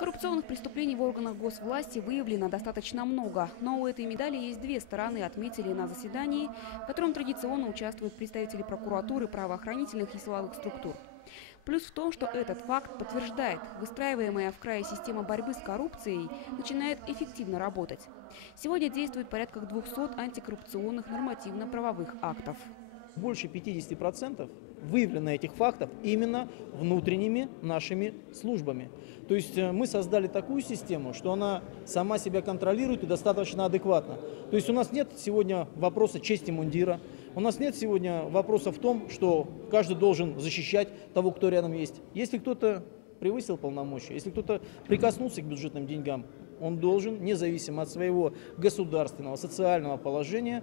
Коррупционных преступлений в органах госвласти выявлено достаточно много. Но у этой медали есть две стороны, отметили на заседании, в котором традиционно участвуют представители прокуратуры, правоохранительных и силовых структур. Плюс в том, что этот факт подтверждает, выстраиваемая в крае система борьбы с коррупцией начинает эффективно работать. Сегодня действует порядка 200 антикоррупционных нормативно-правовых актов. Больше 50% выявлено этих фактов именно внутренними нашими службами. То есть э, мы создали такую систему, что она сама себя контролирует и достаточно адекватно. То есть у нас нет сегодня вопроса чести мундира, у нас нет сегодня вопроса в том, что каждый должен защищать того, кто рядом есть. Если кто-то превысил полномочия, если кто-то прикоснулся к бюджетным деньгам, он должен, независимо от своего государственного, социального положения,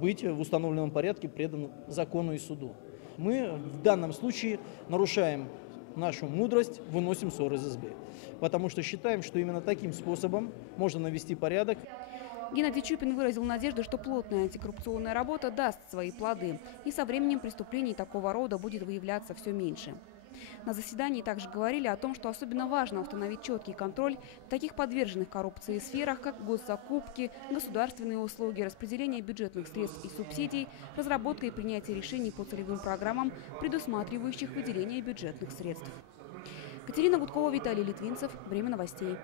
быть в установленном порядке предан закону и суду. Мы в данном случае нарушаем нашу мудрость, выносим ссор из избы. Потому что считаем, что именно таким способом можно навести порядок. Геннадий Чупин выразил надежду, что плотная антикоррупционная работа даст свои плоды, и со временем преступлений такого рода будет выявляться все меньше. На заседании также говорили о том, что особенно важно установить четкий контроль в таких подверженных коррупции сферах, как госзакупки, государственные услуги, распределение бюджетных средств и субсидий, разработка и принятие решений по целевым программам, предусматривающих выделение бюджетных средств. Катерина Гудкова, Виталий Литвинцев. Время новостей.